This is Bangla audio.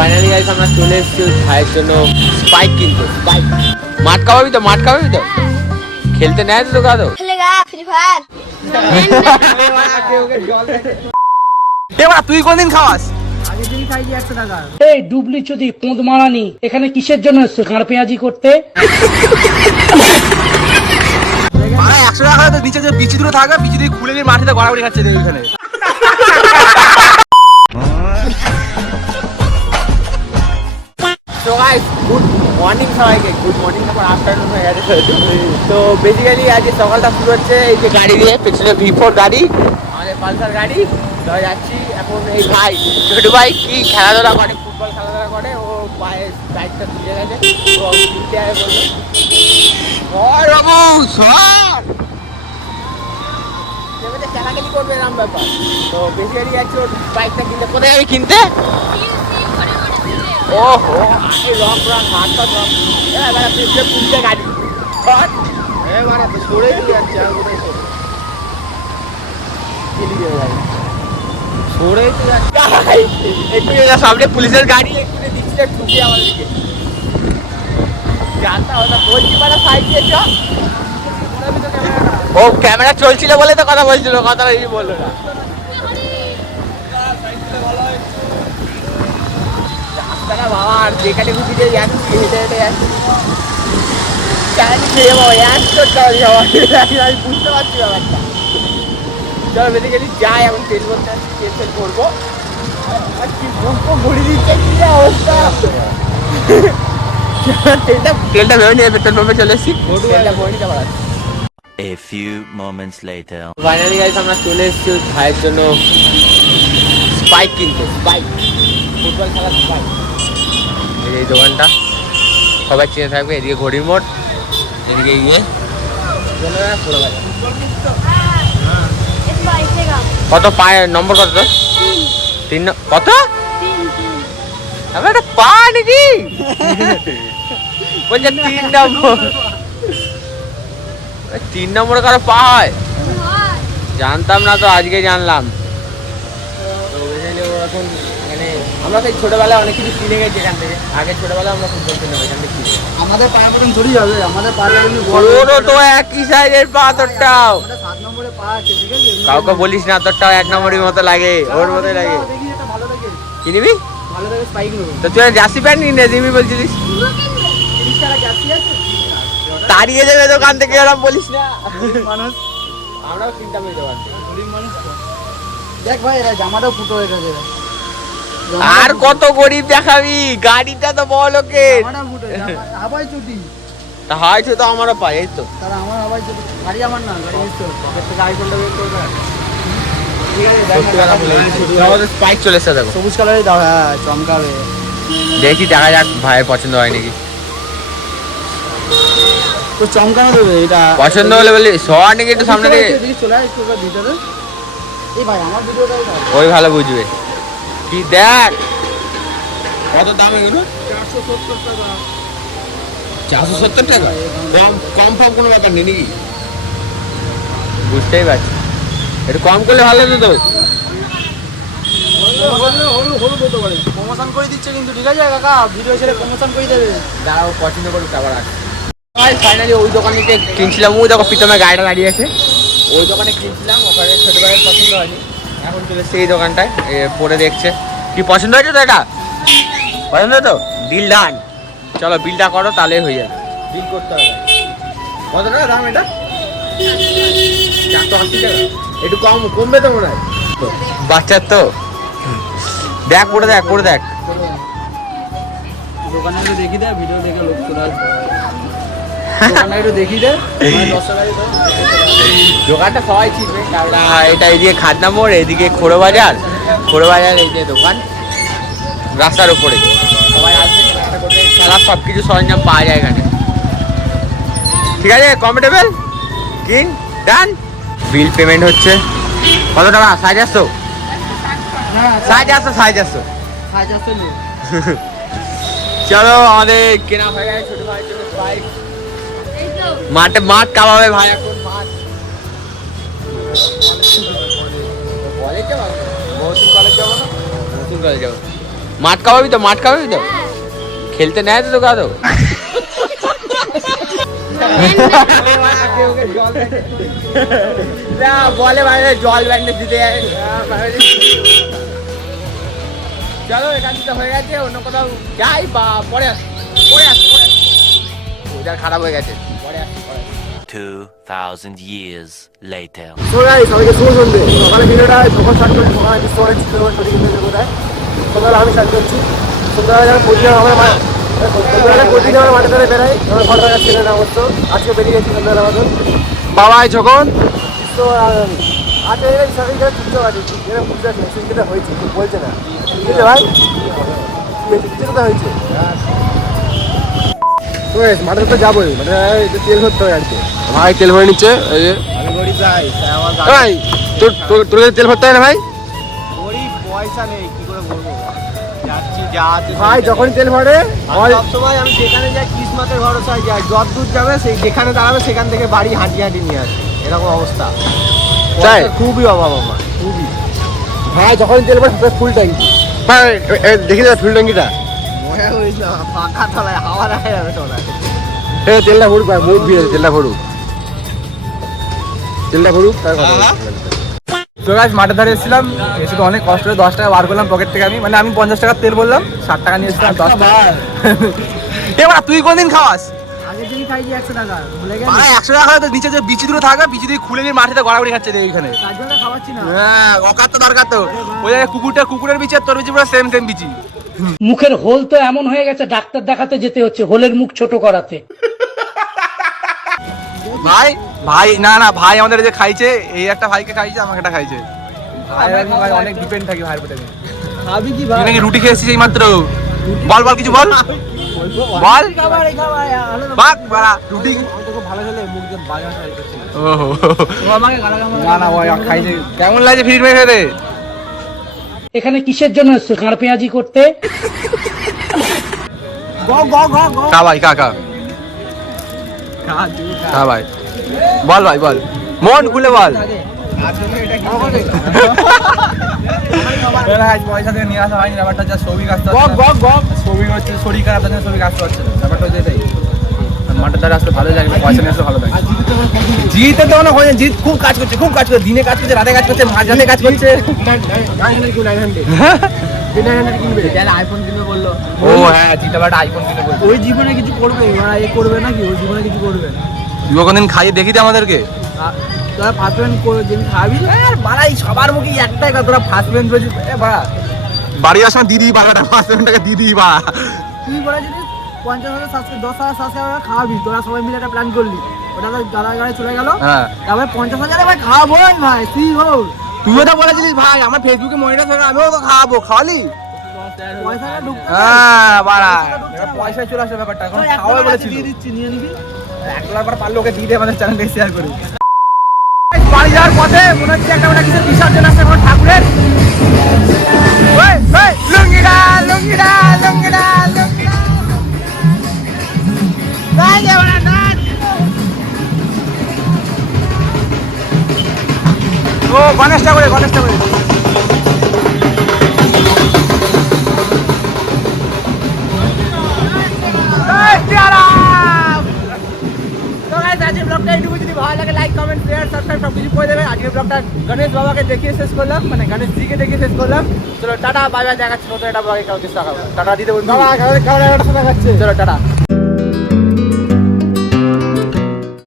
ফাইনালি গাইস আমরা চলে এসেছি ভাইয়ের জন্য স্পাইক কিনতে। স্পাইক মাঠ খাওয়াবি তো? মাঠ খাওয়াবি তো? খেলতে নেয় তো কাদো খেলেগা ফ্রি ফায়ার। এবার তুই কোনদিন খাওয়াস? এই ডুবলি চুদি পোঁদ মারানি এখানে কিসের জন্য এসছো? গাঁড় পেঁয়াজি করতে? 100 টাকা তো নিচে যে বিচি দুটো থাকবে, বিচি দিয়ে খুলে দিয়ে মাটিতে গড়াগড়ি খাচ্ছে ওইখানে। তো গাইস গুড মর্নিং সবাইকে, গুড মর্নিং তারপর আফটারনুন হয়ে গেছে। তো বেসিক্যালি আজকে সকালটা শুরু হচ্ছে এই যে গাড়ি দিয়ে, পেছনে V4 গাড়ি, আমাদের পালসার গাড়ি। তো যাচ্ছি এখন। এই ভাই ছোট ভাই কি খেলাধুলা করে, ফুটবল খেলাধুলা করে, ও পায়ে বাইকটা ভিজে গেছে, ও কিনতে আয় বললো। কেনাকাটি করবে এরকম ব্যাপার। তো বেসিক্যালি যাচ্ছি ওর বাইকটা কিনতে। কোথায় আমি কিনতে? ওহো এই রং রং হাত পা রং এবার আপনি পুলিশে গাড়ি এবার তো সরে দিয়ে যাচ্ছে। আর কোথায় সরে তো যাচ্ছে একটু সামনে পুলিশের গাড়ি একটু দিচ্ছে ঠুকে আমাদেরকে। জানতা হতো বলছি মানে সাইড দিয়েছ। ও ক্যামেরা চলছিল বলে তো কথা বলছিল, কথাটা এই বললো না। বাবা আর যেখানে খুশি দিয়ে যাচ্ছি, হেঁটে হেঁটে যাচ্ছি, খেয়ে যাবো এক করতে হবে আমি বুঝতে পারছি ব্যাপারটা। চলো বেসিক্যালি যাই, এখন তেল বলতে আসছি, তেল তেল করবো। আর কি বুকো ঘুরি দিচ্ছে, কি অবস্থা। তেলটা ভেবে নিয়ে পেট্রোল পাম্পে চলে এসেছি, তেলটা ভরে নিতে পারছি। A few moments later. Finally guys আমরা চলে এসেছি ভাইয়ের জন্য স্পাইক কিনতে। স্পাইক ফুটবল খেলার স্পাইক। এই দোকানটা সবাই চিনে থাকবে। এদিকে ঘড়ির মোড়, এদিকে গিয়ে কত পায়ে নম্বর কত? 3 কত? একটা পা নাকি বলছে 3 নম্বর। 3 নম্বরে কারো পা হয়? জানতাম না তো, আজকে জানলাম। এখন মানে আমরা সেই ছোটবেলায় অনেক কিছু কিনে গেছি এখান থেকে। আগে ছোটবেলায় আমরা ফুটবল কিনতাম এখান থেকে। আমাদের পায়ে মতন ধরি যাবে, আমাদের পায়ে ওরও তো একই সাইজের পা, তোরটাও 7 নম্বরে পা আছে, ঠিক আছে? কাউকে বলিস না, তোরটাও 1 নম্বরের মতো লাগে, ওর মতোই লাগে। দেখি এটা ভালো লাগে, কি নিবি? ভালো লাগে স্পাইক নেবো। তো তুই জার্সি প্যান্ট নিয়ে দিবি বলছিলিস, 30 টাকা জার্সি আছে, তাড়িয়ে যাবে দোকান থেকে, ওরকম বলিস না। মানুষ আমরাও কিনতাম এই দোকান থেকে। গরিব মানুষ তো। দেখ ভাই এরা জামাটাও ফুটো হয়ে গেছে। আর কত গরিব দেখাবি? গাড়িটা তো বড় লোকের। জামাটা ফুটো, হাবাই চুটি। তা হয়তো তো আমারও পাই, এই তো। তারা আমার হাবাই চুটি, গাড়ি আমার না, গাড়ি মিস করবে। আমাদের স্পাইক চলে এসেছে দেখো। সবুজ কালারের দাও, হ্যাঁ চমকাবে। দেখি দেখা যাক ভাইয়ের পছন্দ হয় নাকি। তো চমকানো দেবে এটা। পছন্দ হলে বলি সর নাকি একটু সামনে থেকে। এদিকে চলে আয় একটু ভিতরে। এই ভাই আমার ভিডিওটাই দাও। ওই ভালো বুঝবে। কি দেখ কত দাম এগুলো? 470 টাকা। 470 টাকা? কম ফম কোনো ব্যাপার নেই নাকি? বুঝতেই পারছি, একটু কম করলে ভালো হতো তো। হলু বলতে পারে প্রমোশন করে দিচ্ছে কিন্তু, ঠিক আছে কাকা? ভিডিও ছেড়ে প্রমোশন করে দেবে। যারা পছন্দ করুক আবার আসে। ফাইনালি ওই দোকান থেকে কিনছিলাম, ওই দেখো পিতমে গাড়িটা দাঁড়িয়ে আছে, ওই দোকানে কিনছিলাম। ওখানে ছোটবেলায় পছন্দ হয়নি, এখন চলে সেই দোকানটায় পরে দেখছে। কি পছন্দ হয়েছে তো? এটা পছন্দ তো, বিল ডান। চলো বিলটা করো, তাহলে হয়ে যাবে। বিল করতে হবে। কত টাকা দাম এটা? 480 টাকা। একটু কমবে তো মনে হয়। বাচ্চার তো দেখ, পরে দেখ, পরে দেখ। দোকানে একটু দেখি দে, ভিডিও দেখে লোক চলে আসবে। দোকানে একটু দেখি দে, 10 টাকায় দাও। দোকানটা সবাই চিনবে, কারণ এটা এদিকে খাদনা মোড়, এদিকে খোড়ো বাজার। খোড়ো বাজার এই যে দোকান, রাস্তার উপরে। সবাই আসবে কেনাকাটা করতে, খেলার সব কিছু সরঞ্জাম পাওয়া যায় এখানে। ঠিক আছে, কমফোর্টেবল, কিন, ডান। বিল পেমেন্ট হচ্ছে কত টাকা? 450। হ্যাঁ 450, 450। হাজার চলে। চলো আমাদের কেনা হয়ে গেছে ছোট ভাইয়ের জন্য বাইক। মাঠ কামাবে ভাই এখন। মাঠ কলেজ যাবো, নতুন কলেজ যাবো না, নতুন কলেজ যাবো। মাঠ খাওয়াবি তো, মাঠ খাওয়াবি তো, খেলতে নেয় তো তোকে আদৌ? বলে ভাই জল ব্যান্ডেজ দিতে চলো, এখান থেকে হয়ে গেছে, অন্য কোথাও যাই বা পরে আসি, ওইটা খারাপ হয়ে গেছে, পরে আসি। 2000 years later. সবাইকে শুভ সন্ধে। সকালে ভিডিওটা যখন স্টার্ট করি সকালে শহরে ছিল সঠিক কোথায় সকালে আমি স্টার্ট করছি। সন্ধ্যাবেলা যখন প্রতিদিন আমরা মাঠে ধরে বেড়াই, আমার ঘর থাকার ছেলে না অবশ্য আজকে বেরিয়ে গেছি সন্ধ্যাবেলা মতন। বাবাই যখন তো আজকে সবাই চুপচাপ আছে, যেটা বুঝতে পারছি সেটা হয়েছে, কেউ বলছে না, বুঝলে ভাই কোথায় হয়েছে। মাঠে তো যাবোই, মানে তেল ভরতে হবে আর কি। ভাই তেল ভরে নিচ্ছে, এই যে আমি গরিব ভাই, ভাই তোর কাছে তেল ভরতে হয় না ভাই? গরিব, পয়সা নেই, কি করে বলবো, যাচ্ছি যা আছে ভাই। যখন তেল ভরে সবসময় আমি যেখানে যাই কিসমাতের ভরসায় যাই, যত দূর যাবে সেই যেখানে দাঁড়াবে সেখান থেকে বাড়ি হাঁটিয়ে হাঁটিয়ে নিয়ে আসে, এরকম অবস্থা। তাই? খুবই অভাব আমার, খুবই। ভাই যখন তেল ভরে ফুল ট্যাঙ্কি, ভাই দেখি দাদা ফুল ট্যাঙ্কিটা, মজা হয়েছে, ফাঁকা তলায় হাওয়া দেখা যাবে তলায়। তেলটা ভরুক ভাই, বহুত ভিড় আছে, তেলটা ভরুক তার কথা। তো গাছ মাঠের ধারে এসেছিলাম, এসে তো অনেক কষ্ট করে 10 টাকা বার করলাম পকেট থেকে। আমি 50 টাকার তেল বললাম, 60 টাকা নিয়েছিলাম, 10 টাকা। এবার তুই কোনদিন খাওয়াস? আগের দিন খাইছি 100 টাকা, ভুলে গেলি? 100 টাকা তো নিচে যে বিচি দুটো থাকবে, বিচি দিয়ে খুলে নিয়ে মাটিতে গড়াগড়ি খাচ্ছে ওইখানে। তার জন্য খাওয়াচ্ছি না। হ্যাঁ, অকাত তো দরকার তো। ওই কুকুরের বিচি আর তোর বিচি পুরো সেম বিচি। মুখের হোল তো এমন হয়ে গেছে ডাক্তার দেখাতে যেতে হচ্ছে হোলের মুখ ছোট করাতে। ভাই না ভাই আমাদের যে খাইছে, এই একটা ভাইকে খাইছে, আমাকে একটা খাইছে। ভাই অনেক ডিপেন্ড থাকি ভাইয়ের প্রতি। খাবি কি তুই নাকি রুটি খেয়েছিস এই মাত্র? বল কিছু বল। বাক বাড়া রুটি ভালো খেলে মুখ দিয়ে বাজার ট্রাই করছি। ওহো না ওই খাইছে। কেমন লাগছে ফ্রি মেরে খেতে? এখানে কিসের জন্য এসছো ঘাড় পেঁয়াজি করতে? খা ভাই খা ভাই, বল ভাই বল, মন খুলে বল। পয়সা থেকে নিয়ে আসা হয়নি, ব্যাপারটা যা ছবি কাটতে ছবি হচ্ছে শরীর খারাপ, ছবি কাটতে হচ্ছে, ব্যাপারটা হচ্ছে এটাই। মাঠের দ্বারা আসলে ভালো লাগে, পয়সা নিয়ে আসলে ভালো লাগে। জিতে তো অনেক হয়েছে, জিত খুব কাজ করছে, দিনে কাজ করছে, রাতে কাজ করছে, মাঝরাতে কাজ করছে। আইফোন কিনবে বললো। ও হ্যাঁ, জিতে একটা আইফোন কিনে বলছে। ওই জীবনে কিছু করবে, এ করবে নাকি? ওই জীবনে কিছু করবে না। তুই কোনদিন খাইয়ে দেখি দে আমাদেরকে। তোরা ফার্স্ট ব্যান্ড করে দিন খাবি, বাড়াই সবার মুখে একটাই কথা, তোরা ফার্স্ট ব্যান্ড বলছিস। বাড়া বাড়ি আসার দিদি বাড়াটা 5 টাকা দিদি বা তুই বলেছিলিস 50,000 সাবস্ক্রাইব, 10,000 সাবস্ক্রাইবার খাওয়াবি, তোরা সবাই মিলে একটা প্ল্যান করলি, ওটা তো গাড়াগাড়ি চলে গেল। হ্যাঁ, তারপরে 50,000 ভাই খাওয়াবো ভাই, তুই হোক তুইও তো বলেছিলিস ভাই আমার ফেসবুকে মনিটর থাকে, আমিও তো খাওয়াবো, খাওয়ালি? পয়সাটা ঢুকতে হ্যাঁ বাড়া, পয়সা চলে আসে ব্যাপারটা, এখন খাওয়াই বলেছিস। দিয়ে দিচ্ছি, নিয়ে নিবি। $1 পারলে ওকে দিয়ে দে, আমাদের চ্যানেলটা শেয়ার করি। বাড়ি যাওয়ার পথে মনে হচ্ছে একটা কিছু বিসর্জন আসছে এখন ঠাকুরের। লুঙ্গিটা লুঙ্গিটা লুঙ্গিটা লুঙ্গিটা ও গণেশ ঠাকুরে আজকের ব্লগটা এইটুকু, যদি ভালো লাগে লাইক কমেন্ট শেয়ার সাবস্ক্রাইব সব কিছু করে দেবে। আজকের ব্লগটা গণেশ বাবাকে দেখিয়ে শেষ করলাম, মানে গণেশ জিকে দেখিয়ে শেষ করলাম। চলো টাটা, বাই বাই, দেখাচ্ছি নতুন একটা ব্লগে কাউকে টাটা দিতে বলুন। চলো টাটা।